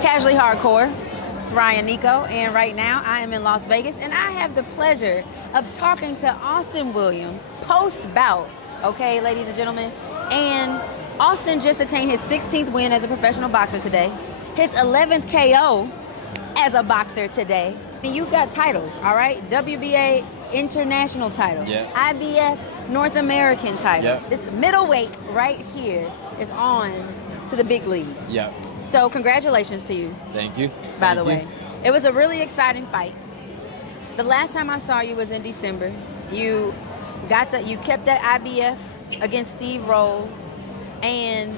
Casually Hardcore. It's Rhyan Neco, and right now I am in Las Vegas, and I have the pleasure of talking to Austin Williams post-bout, okay, ladies and gentlemen. And Austin just attained his 16th win as a professional boxer today, his 11th KO as a boxer today. And you got titles, all right? WBA international title, IBF North American title. This middleweight right here is on to the big leagues. So congratulations to you. Thank you. By the way, it was a really exciting fight. The last time I saw you was in December. You kept that IBF against Steve Rolls, and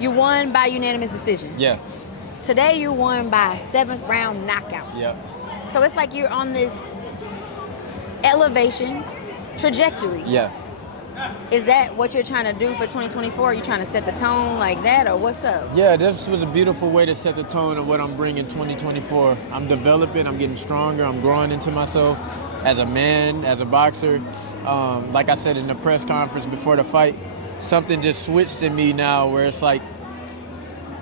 you won by unanimous decision. Today you won by 7th round knockout. So it's like you're on this elevation trajectory. Is that what you're trying to do for 2024? Are you trying to set the tone like that, or what's up? Yeah, this was a beautiful way to set the tone of what I'm bringing 2024. I'm developing, I'm getting stronger, I'm growing into myself as a man, as a boxer. Like I said in the press conference before the fight, something just switched in me now where it's like,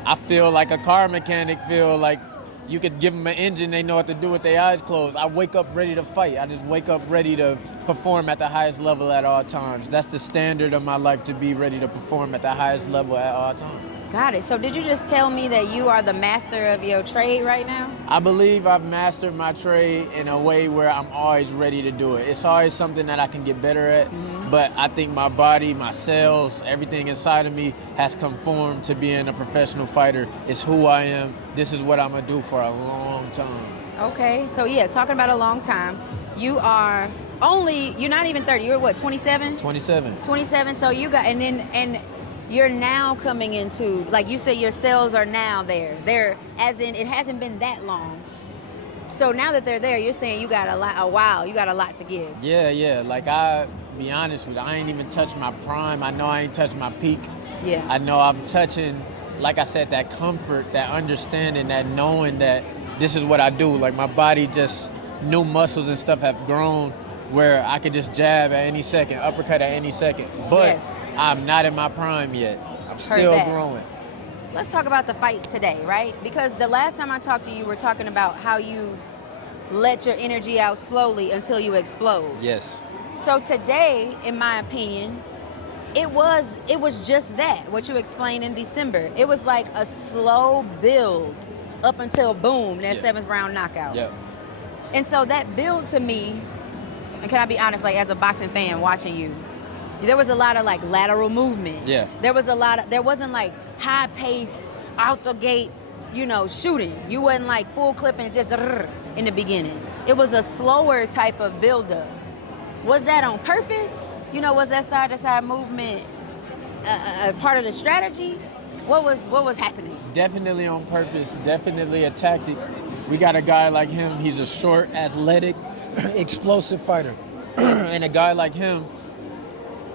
I feel like a car mechanic feel like you could give them an engine, they know what to do with their eyes closed. I wake up ready to fight. I just wake up ready to perform at the highest level at all times. That's the standard of my life, to be ready to perform at the highest level at all times. Got it. So did you just tell me that you are the master of your trade right now? I believe I've mastered my trade in a way where I'm always ready to do it. It's always something that I can get better at, but I think my body, my cells, everything inside of me has conformed to being a professional fighter. It's who I am. This is what I'm gonna do for a long time. Okay, so yeah, talking about a long time, you're not even 30, you're what, 27? 27. 27, so you got, and you're now coming into, like you said, your cells are now there. They're, as in, it hasn't been that long. So now that they're there, you're saying you got you got a lot to give. Yeah, like I be honest with you, I ain't even touched my prime. I know I ain't touched my peak. I know I'm touching, like I said, that comfort, that understanding, that knowing that this is what I do. Like my body, just new muscles and stuff have grown where I could just jab at any second, uppercut at any second. But I'm not in my prime yet. I'm still growing. Let's talk about the fight today, right? Because the last time I talked to you, we're talking about how you let your energy out slowly until you explode. So today, in my opinion, it was just that, what you explained in December. It was like a slow build up until boom, that 7th round knockout. And so that build to me, and can I be honest, like as a boxing fan watching you, there was a lot of like lateral movement. There wasn't like high pace, out the gate, shooting. You wasn't like full clipping just in the beginning. It was a slower type of build up. Was that on purpose? Was that side to side movement a part of the strategy? What was happening? Definitely on purpose, definitely a tactic. We got a guy like him, he's a short, athletic, explosive fighter. And a guy like him,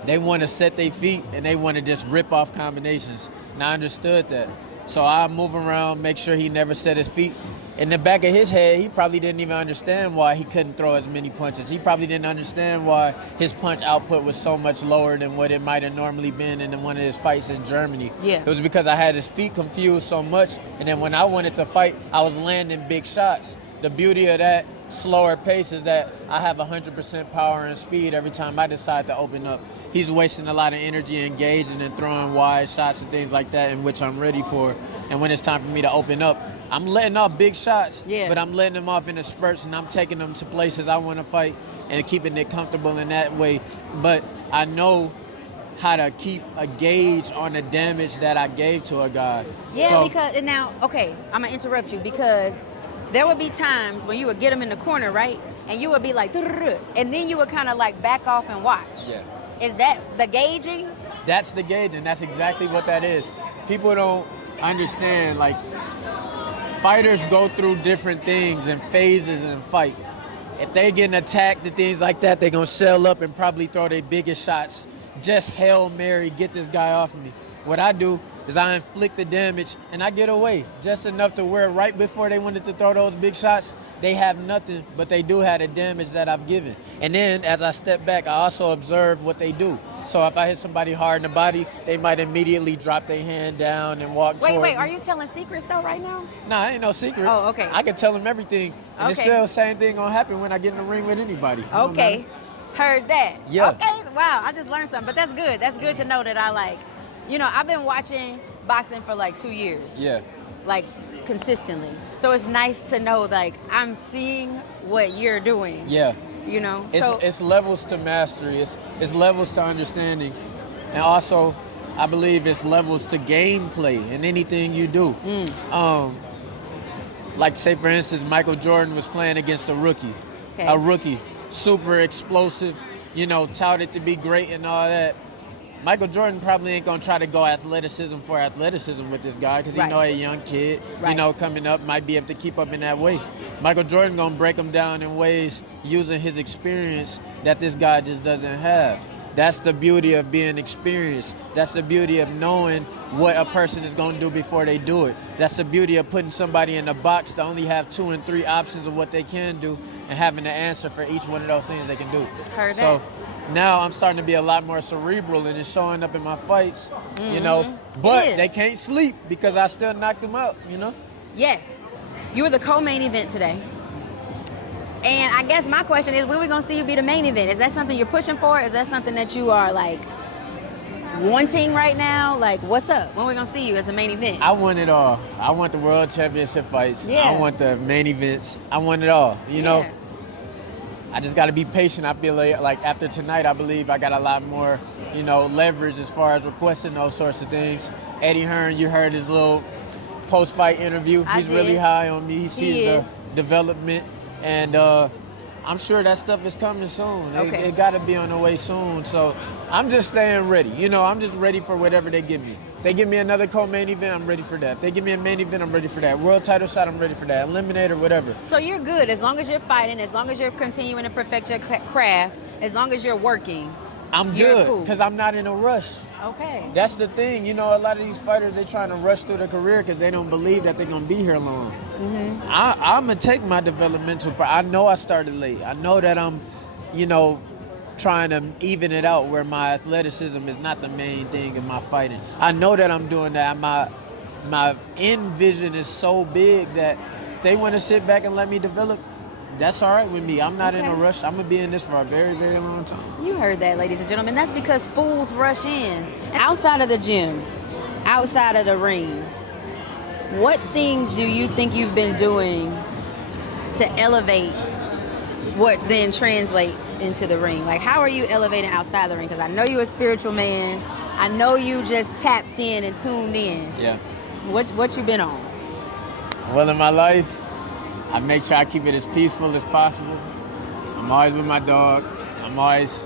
they want to set their feet and they want to just rip off combinations. And I understood that. So I move around, make sure he never set his feet. In the back of his head, he probably didn't even understand why he couldn't throw as many punches. He probably didn't understand why his punch output was so much lower than what it might have normally been in one of his fights in Germany. It was because I had his feet confused so much, and then when I wanted to fight, I was landing big shots. The beauty of that slower pace is that I have 100% power and speed every time I decide to open up. He's wasting a lot of energy engaging and throwing wide shots and things like that, in which I'm ready for. And when it's time for me to open up, I'm letting off big shots, but I'm letting them off in the spurts, and I'm taking them to places I want to fight and keeping it comfortable in that way. But I know how to keep a gauge on the damage that I gave to a guy. Because now, okay, I'm going to interrupt you, because there would be times when you would get him in the corner, right? And you would be like, and then you would kind of like back off and watch. Is that the gauging? That's the gauging. That's exactly what that is. People don't understand, like, fighters go through different things and phases in a fight. If they getting attacked and things like that, they're going to shell up and probably throw their biggest shots. Just Hail Mary, get this guy off of me. What I do is I inflict the damage and I get away just enough to where right before they wanted to throw those big shots, they have nothing, but they do have the damage that I've given. And then as I step back, I also observe what they do. So if I hit somebody hard in the body, they might immediately drop their hand down and walk toward Wait, me. are you telling secrets though right now? Nah, ain't no secret. Oh, okay. I can tell them everything. And it's still the same thing gonna happen when I get in the ring with anybody. Okay. Heard that. Yeah. Okay, wow, I just learned something. But that's good. That's good to know that I like, I've been watching boxing for like 2 years. Yeah. Like consistently. So it's nice to know like I'm seeing what you're doing. Yeah. It's levels to mastery. It's levels to understanding. And also, I believe it's levels to gameplay in anything you do. Like say for instance, Michael Jordan was playing against a rookie. Okay. A rookie, super explosive, touted to be great and all that. Michael Jordan probably ain't gonna try to go athleticism for athleticism with this guy because a young kid, coming up might be able to keep up in that way. Michael Jordan gonna break him down in ways using his experience that this guy just doesn't have. That's the beauty of being experienced. That's the beauty of knowing what a person is gonna do before they do it. That's the beauty of putting somebody in a box to only have 2 and 3 options of what they can do and having the answer for each one of those things they can do. Heard so that. Now I'm starting to be a lot more cerebral and it's showing up in my fights, But they can't sleep because I still knocked them out, Yes. You were the co-main event today. And I guess my question is, when are we going to see you be the main event? Is that something you're pushing for? Is that something that you are, like, wanting right now? Like, what's up? When are we going to see you as the main event? I want it all. I want the world championship fights. Yeah. I want the main events. I want it all, know? I just got to be patient. I feel like after tonight, I believe I got a lot more, leverage as far as requesting those sorts of things. Eddie Hearn, you heard his little post-fight interview. He's really high on me. He sees the development. And I'm sure that stuff is coming soon. Okay. It got to be on the way soon. So I'm just staying ready. I'm just ready for whatever they give me. If they give me another co-main event, I'm ready for that. If they give me a main event, I'm ready for that. World title shot, I'm ready for that. Eliminator, whatever. So you're good as long as you're fighting, as long as you're continuing to perfect your craft, as long as you're working. I'm good because I'm not in a rush. Okay. That's the thing. A lot of these fighters, they're trying to rush through their career because they don't believe that they're going to be here long. Mm-hmm. I'm going to take my developmental part. I know I started late. I know that I'm, trying to even it out where my athleticism is not the main thing in my fighting. I know that I'm doing that. My end vision is so big that if they want to sit back and let me develop, that's all right with me. I'm not in a rush. I'm going to be in this for a very, very long time. You heard that, ladies and gentlemen. That's because fools rush in. Outside of the gym, outside of the ring, what things do you think you've been doing to elevate what then translates into the ring? Like, how are you elevating outside the ring? Because I know you're a spiritual man. I know you just tapped in and tuned in. Yeah. What you been on? Well, in my life, I make sure I keep it as peaceful as possible. I'm always with my dog. I'm always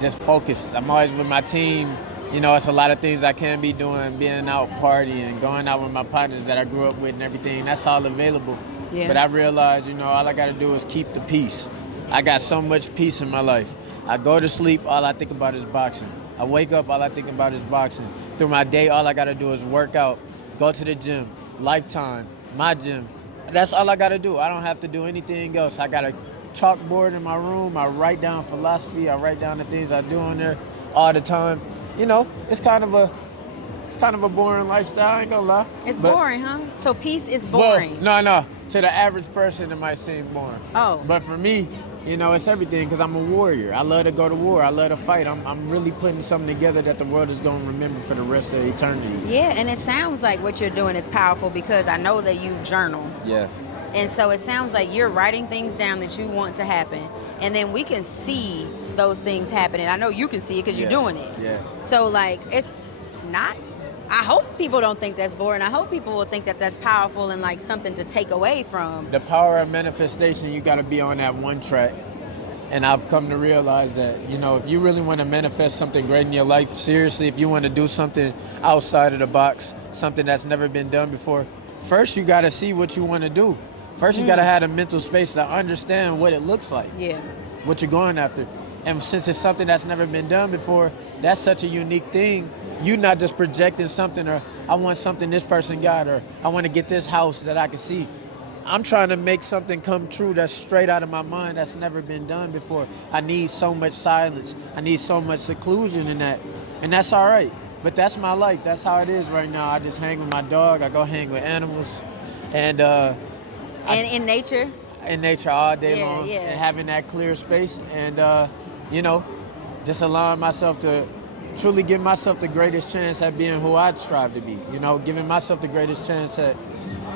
just focused. I'm always with my team. It's a lot of things I can be doing, being out partying, going out with my partners that I grew up with and everything. That's all available. Yeah. But I realize, all I got to do is keep the peace. I got so much peace in my life. I go to sleep, all I think about is boxing. I wake up, all I think about is boxing. Through my day, all I got to do is work out, go to the gym, Lifetime, my gym. That's all I got to do. I don't have to do anything else. I got a chalkboard in my room. I write down philosophy. I write down the things I do on there all the time. It's kind of a boring lifestyle, I ain't gonna lie. It's boring, huh? So peace is boring. Well, no. To the average person, it might seem boring. Oh. But for me, it's everything because I'm a warrior. I love to go to war. I love to fight. I'm really putting something together that the world is going to remember for the rest of eternity. Yeah, and it sounds like what you're doing is powerful because I know that you journal. Yeah. And so it sounds like you're writing things down that you want to happen. And then we can see those things happening. I know you can see it because you're doing it. Yeah. So, like, it's not... I hope people don't think that's boring. I hope people will think that that's powerful and like something to take away from. The power of manifestation, you got to be on that one track. And I've come to realize that, if you really want to manifest something great in your life, seriously, if you want to do something outside of the box, something that's never been done before, first you got to see what you want to do. First you got to have a mental space to understand what it looks like. Yeah. What you're going after. And since it's something that's never been done before, that's such a unique thing. You're not just projecting something or I want something this person got or I want to get this house that I can see. I'm trying to make something come true that's straight out of my mind that's never been done before. I need so much silence. I need so much seclusion in that. And that's all right. But that's my life. That's how it is right now. I just hang with my dog. I go hang with animals. And in nature? In nature all day long. Yeah. And having that clear space. And, you know, just allowing myself to truly give myself the greatest chance at being who I strive to be. You know, giving myself the greatest chance at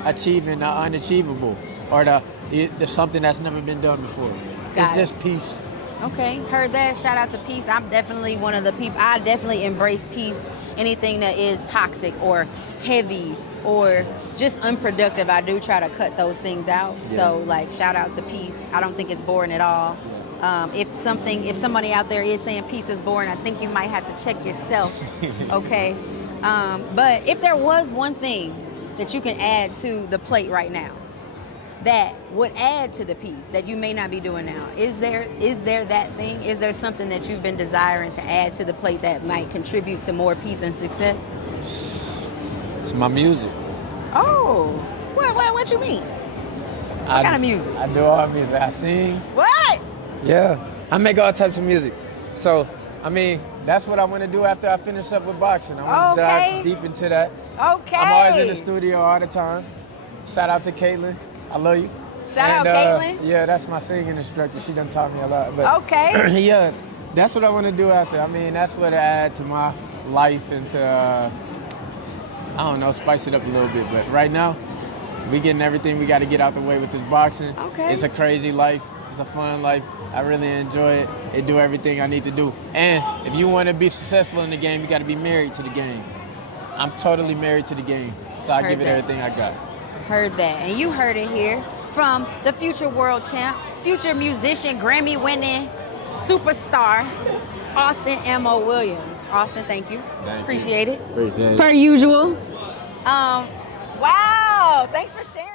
achieving the unachievable or the something that's never been done before. It's just peace. Okay, heard that. Shout out to peace. I'm definitely one of the people. I definitely embrace peace. Anything that is toxic or heavy or just unproductive, I do try to cut those things out. Yeah. So, like, shout out to peace. I don't think it's boring at all. If somebody out there is saying peace is boring, I think you might have to check yourself. Okay, but if there was one thing that you can add to the plate right now that would add to the piece that you may not be doing now, is there that thing? Is there something that you've been desiring to add to the plate that might contribute to more peace and success? It's my music. Oh, what you mean? What kind of music? I do all music. I sing. What? Yeah, I make all types of music. So, I mean, that's what I want to do after I finish up with boxing. I want to dive deep into that. Okay. I'm always in the studio all the time. Shout out to Caitlin. I love you. Shout out Caitlin. Yeah, that's my singing instructor. She done taught me a lot. But okay. Yeah, that's what I want to do after. I mean, that's what I add to my life and to, I don't know, spice it up a little bit. But right now, we getting everything we got to get out the way with this boxing. Okay. It's a crazy life. It's a fun life. I really enjoy it. It do everything I need to do. And if you want to be successful in the game, you got to be married to the game. I'm totally married to the game. So I give it everything I got. Heard that. And you heard it here from the future world champ, future musician, Grammy-winning superstar, Austin M.O. Williams. Austin, thank you. Appreciate it. Appreciate it. Per usual. Wow. Thanks for sharing.